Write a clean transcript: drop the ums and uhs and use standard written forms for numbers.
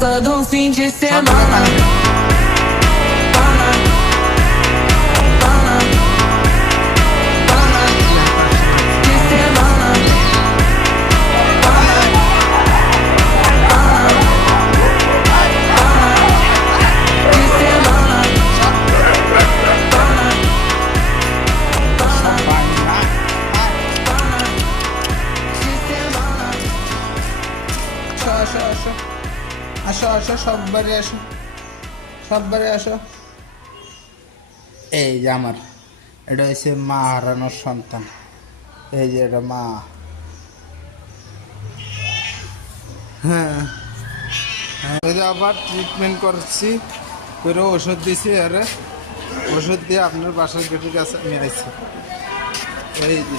todo fim de semana. আসো আসো সববারে আসো, সববারে আসো। এই যে আমার এটা হচ্ছে মা হারানোর সন্তান, এই যে এটা মা। হ্যাঁ এই যে আবার ট্রিটমেন্ট করছি, করে ওষুধ দিছি, আরে ওষুধ দিয়ে আপনার বাসার গেটের কাছে আমি আইছি, এই যে